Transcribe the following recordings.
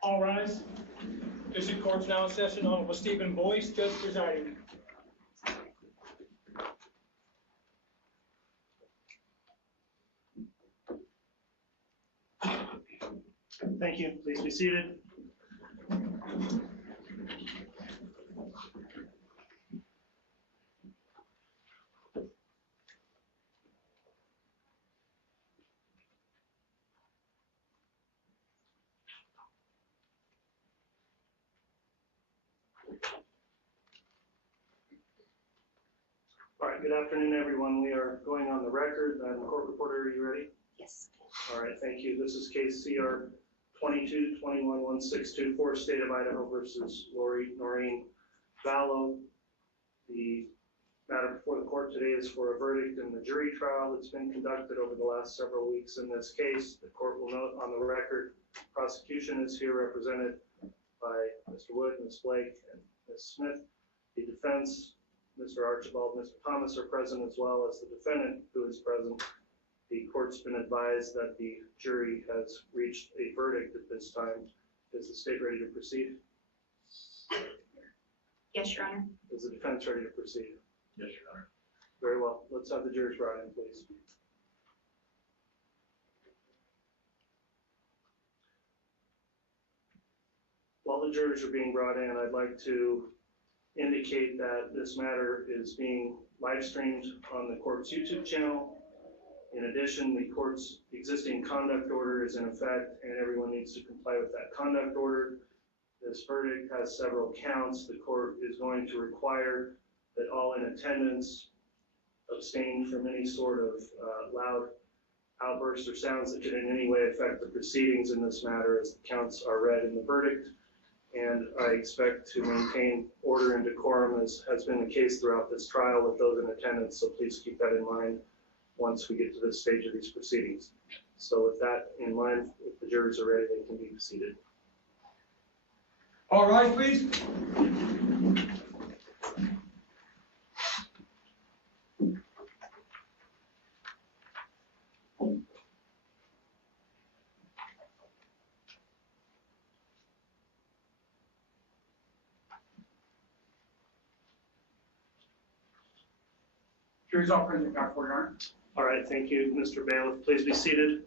All rise. District Court's now in session. Honorable Stephen Boyce, Judge presiding. Thank you. Please be seated. All right, good afternoon, everyone. We are going on the record. Court reporter, are you ready? Yes. All right, thank you. This is case CR 22-21-1624, State of Idaho versus Noreen Vallow. The matter before the court today is for a verdict in the jury trial that's been conducted over the last several weeks in this case. The court will note on the record, prosecution is here represented by Mr. Wood, Ms. Blake, and Ms. Smith. The defense, Mr. Archibald, Mr. Thomas are present, as well as the defendant who is present. The court's been advised that the jury has reached a verdict at this time. Is the state ready to proceed? Yes, Your Honor. Is the defense ready to proceed? Yes, Your Honor. Very well. Let's have the jurors brought in, please. While the jurors are being brought in, I'd like to indicate that this matter is being live streamed on the court's YouTube channel. In addition, the court's existing conduct order is in effect, and everyone needs to comply with that conduct order. This verdict has several counts. The court is going to require that all in attendance abstain from any sort of loud outbursts or sounds that could in any way affect the proceedings in this matter, as the counts are read in the verdict. And I expect to maintain order and decorum, as has been the case throughout this trial with those in attendance, so please keep that in mind once we get to this stage of these proceedings. So with that in mind, if the jurors are ready, they can be seated. All rise, please. Jury's all present, Your Honor. All right, thank you, Mr. Bailiff. Please be seated.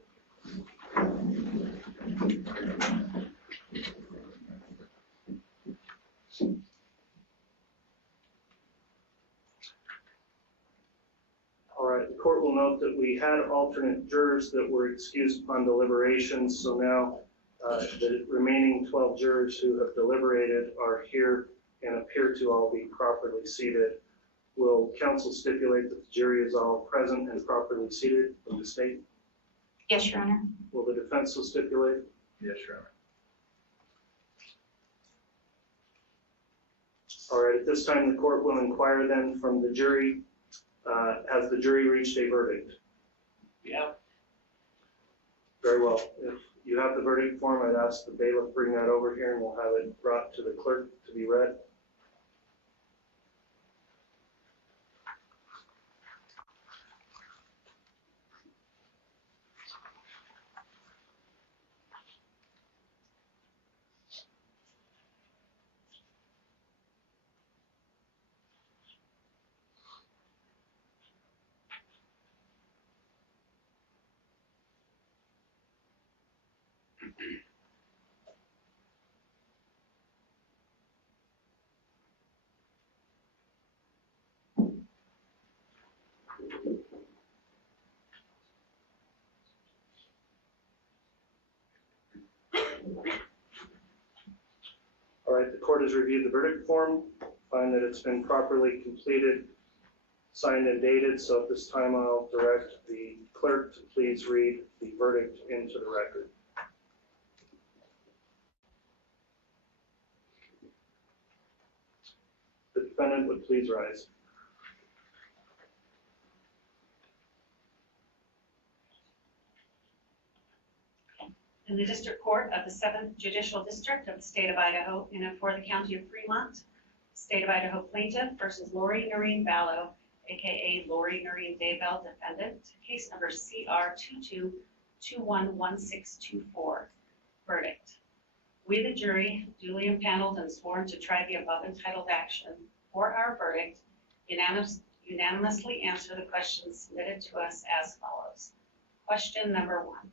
All right, the court will note that we had alternate jurors that were excused upon deliberations, so now the remaining 12 jurors who have deliberated are here and appear to all be properly seated. Will counsel stipulate that the jury is all present and properly seated from the state? Yes, Your Honor. Will the defense will stipulate? Yes, Your Honor. All right, at this time, the court will inquire then from the jury. Has the jury reached a verdict? Yeah. Very well. If you have the verdict form, I'd ask the bailiff bring that over here and we'll have it brought to the clerk to be read. All right, the court has reviewed the verdict form, find that it's been properly completed, signed and dated, so at this time I'll direct the clerk to please read the verdict into the record. The defendant would please rise. In the District Court of the 7th Judicial District of the State of Idaho, in and for the County of Fremont, State of Idaho plaintiff versus Lori Noreen Vallow, aka Lori Noreen Daybell, defendant, case number CR 22211624. Verdict. We, the jury, duly impaneled and sworn to try the above entitled action for our verdict, unanimously answer the questions submitted to us as follows. Question number 1.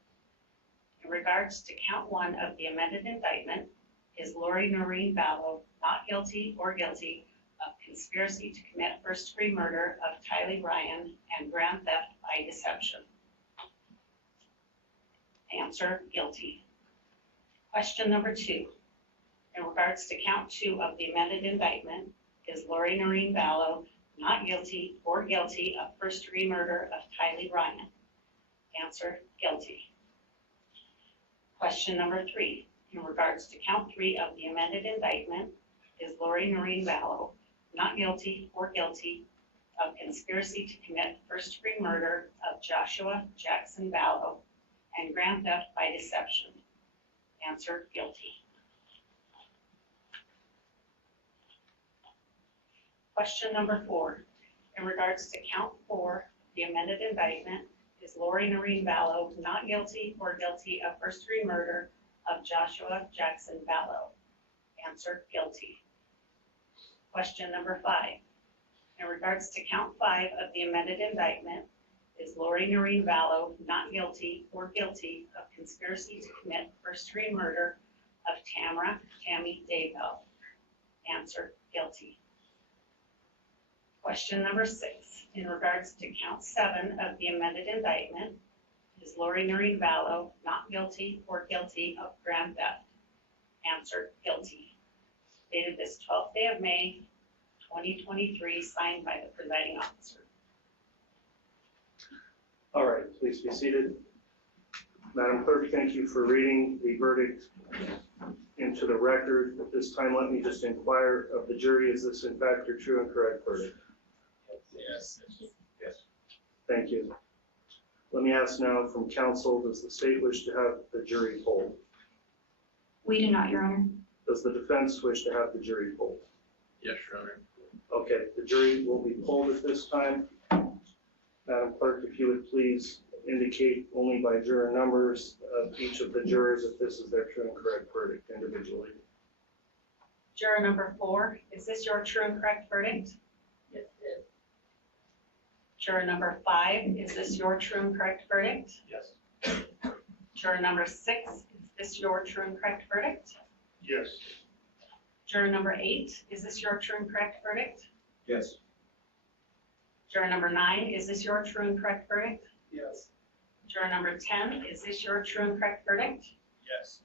In regards to count 1 of the amended indictment, is Lori Noreen Vallow not guilty or guilty of conspiracy to commit first-degree murder of Tylee Ryan and grand theft by deception? Answer, guilty. Question number 2. In regards to count 2 of the amended indictment, is Lori Noreen Vallow not guilty or guilty of first-degree murder of Tylee Ryan? Answer, guilty. Question number 3. In regards to count 3 of the amended indictment, is Lori Noreen Vallow not guilty or guilty of conspiracy to commit first-degree murder of Joshua Jackson Vallow and grand theft by deception? Answer, guilty. Question number 4. In regards to count 4, the amended indictment, is Lori Noreen Vallow not guilty or guilty of first-degree murder of Joshua Jackson Vallow? Answer, guilty. Question number 5. In regards to count 5 of the amended indictment, is Lori Noreen Vallow not guilty or guilty of conspiracy to commit first-degree murder of Tammy Daybell? Answer, guilty. Question number 6. In regards to count 7 of the amended indictment, is Lori Noreen Vallow not guilty or guilty of grand theft? Answer, guilty. Dated this 12th day of May, 2023, signed by the presiding officer. All right, please be seated. Madam Clerk, thank you for reading the verdict into the record. At this time, let me just inquire of the jury, is this in fact your true and correct verdict? Yes. Yes. Thank you. Let me ask now from council, does the state wish to have the jury polled? We do not, Your Honor. Does the defense wish to have the jury polled? Yes, Your Honor. Okay, the jury will be polled at this time. Madam Clerk, if you would please indicate only by juror numbers of each of the jurors if this is their true and correct verdict individually. Juror number 4, is this your true and correct verdict? Yes, it is. Juror number 5, is this your true and correct verdict? Yes. Juror number 6, is this your true and correct verdict? Yes. Juror number 8, is this your true and correct verdict? Yes. Juror number 9, is this your true and correct verdict? Yes. Juror number 10, is this your true and correct verdict? Yes.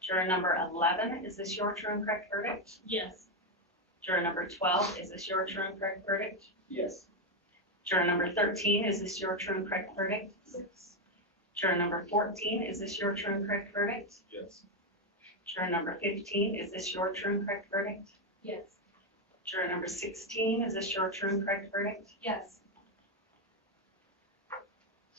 Juror number 11, is this your true and correct verdict? Yes. Juror number 12, is this your true and correct verdict? Yes. Juror number 13, is this your true and correct verdict? Yes. Juror number 14, is this your true and correct verdict? Yes. Juror number 15, is this your true and correct verdict? Yes. Juror number 16, is this your true and correct verdict? Yes.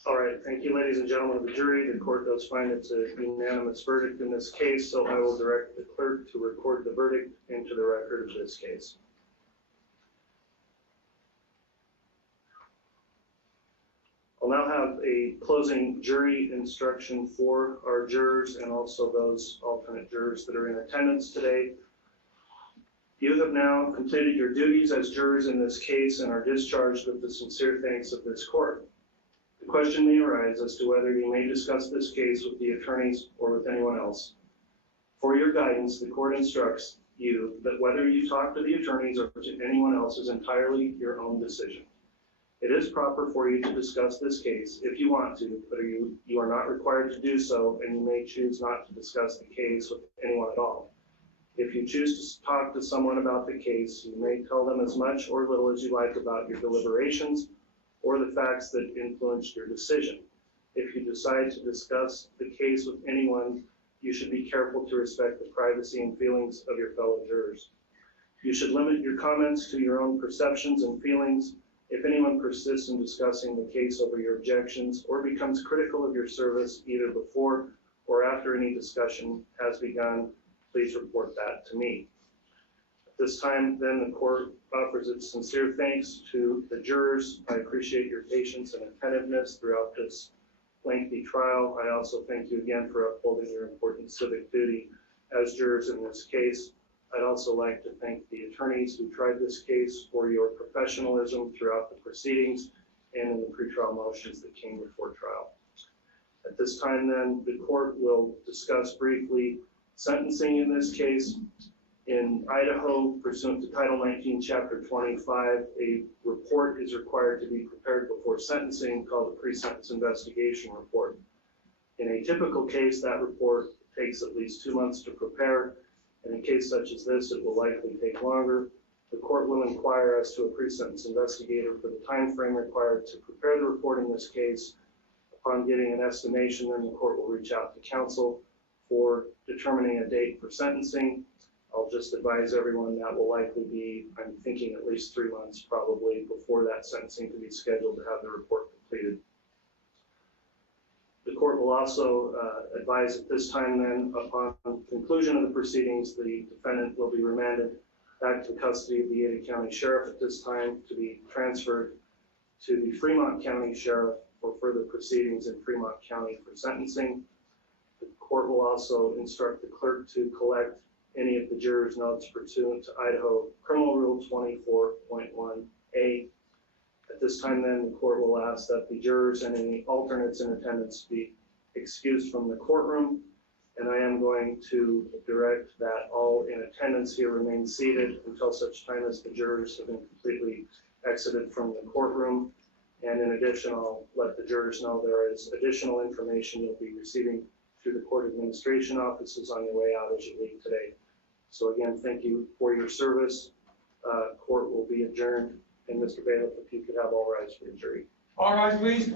All right, thank you, ladies and gentlemen of the jury. The court does find it's a unanimous verdict in this case, so I will direct the clerk to record the verdict into the record of this case. I'll now have a closing jury instruction for our jurors and also those alternate jurors that are in attendance today. You have now completed your duties as jurors in this case and are discharged with the sincere thanks of this court. The question may arise as to whether you may discuss this case with the attorneys or with anyone else. For your guidance, the court instructs you that whether you talk to the attorneys or to anyone else is entirely your own decision. It is proper for you to discuss this case if you want to, but you are not required to do so, and you may choose not to discuss the case with anyone at all. If you choose to talk to someone about the case, you may tell them as much or little as you like about your deliberations or the facts that influenced your decision. If you decide to discuss the case with anyone, you should be careful to respect the privacy and feelings of your fellow jurors. You should limit your comments to your own perceptions and feelings. If anyone persists in discussing the case over your objections or becomes critical of your service either before or after any discussion has begun, please report that to me. At this time, then, the court offers its sincere thanks to the jurors. I appreciate your patience and attentiveness throughout this lengthy trial. I also thank you again for upholding your important civic duty as jurors in this case. I'd also like to thank the attorneys who tried this case for your professionalism throughout the proceedings and in the pretrial motions that came before trial. At this time, then, the court will discuss briefly sentencing in this case. In Idaho, pursuant to Title 19, Chapter 25, a report is required to be prepared before sentencing called a pre-sentence investigation report. In a typical case, that report takes at least 2 months to prepare. In a case such as this, it will likely take longer. The court will inquire as to a pre-sentence investigator for the time frame required to prepare the report in this case. Upon getting an estimation, then the court will reach out to counsel for determining a date for sentencing. I'll just advise everyone that will likely be, I'm thinking, at least 3 months probably before that sentencing can be scheduled to have the report completed. The court will also advise at this time then, upon conclusion of the proceedings, the defendant will be remanded back to the custody of the Ada County Sheriff at this time to be transferred to the Fremont County Sheriff for further proceedings in Fremont County for sentencing. The court will also instruct the clerk to collect any of the jurors' notes pursuant to Idaho Criminal Rule 24.1A. At this time, then, the court will ask that the jurors and any alternates in attendance be excused from the courtroom, and I am going to direct that all in attendance here remain seated until such time as the jurors have been completely exited from the courtroom. And in addition, I'll let the jurors know there is additional information you'll be receiving through the court administration offices on your way out as you leave today. So again, thank you for your service. Court will be adjourned. And Mr. Bailiff, if you could have all rise for the jury. All rise, please.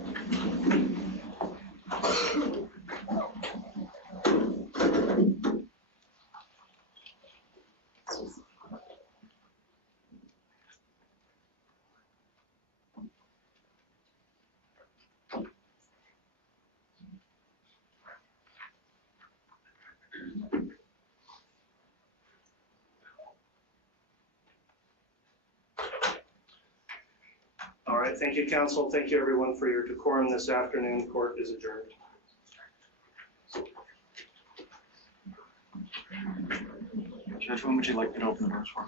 All right, thank you, council. Thank you, everyone, for your decorum this afternoon. Court is adjourned. Judge, when would you like me to open the doors for?